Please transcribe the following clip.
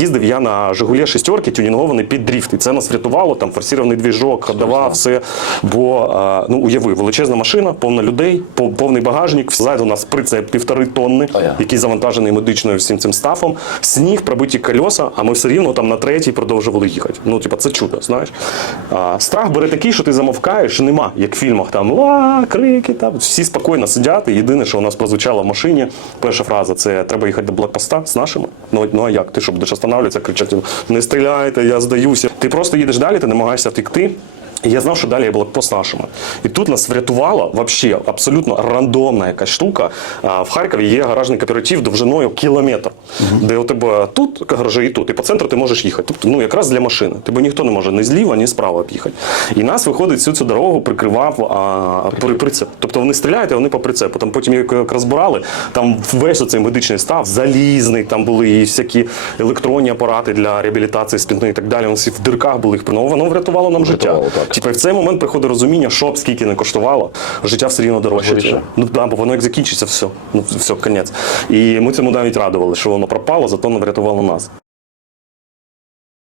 Їздив я на Жигулі шестерки, тюнінгований під дріфт. І це нас врятувало, там форсірований двіжок, ходова, все. Бо, ну, уяви, величезна машина, повна людей, повний багажник, ззаду у нас прицеп півтори тонни, який завантажений медичною всім цим стафом. Сніг, пробиті кольоса, а ми все рівно там на третій продовжували їхати. Ну, типа, це чудо, знаєш. А, страх бере такий, що ти замовкаєш, нема, як в фільмах, там ла, крики, там всі спокійно сидять. І єдине, що у нас прозвучало в машині, перша фраза це треба їхати до блокпоста з нашими. Ну, ну а як? Ти що будеш останавливатися, кричать: не стріляйте, я здаюся. Ти просто їдеш далі, ти намагаєшся втекти. І я знав, що далі є блокпост нашими. І тут нас врятувала вообще абсолютно рандомна якась штука. В Харкові є гаражний кооператив довжиною кілометр, де у тебе тут гаражі і тут. І по центру ти можеш їхати. Тобто, ну якраз для машини. Тебе ніхто не може ні зліва, ні справа об'їхати. І нас виходить всю цю дорогу прикривав а, при- прицеп. Тобто вони стріляють, а вони по прицепу. Там потім як розбирали, там весь оцей медичний став, залізний, там були і всякі електронні апарати для реабілітації спини і так далі. Вони всі в дирках були. їх Ну воно врятувало нам життя. Так. Типа в цей момент приходить розуміння, що б скільки не коштувало, життя все рівно. Дорожче. Ну да, бо воно як закінчиться, все. Ну все, конець. І ми цьому навіть радували, що воно пропало, зато воно врятувало нас.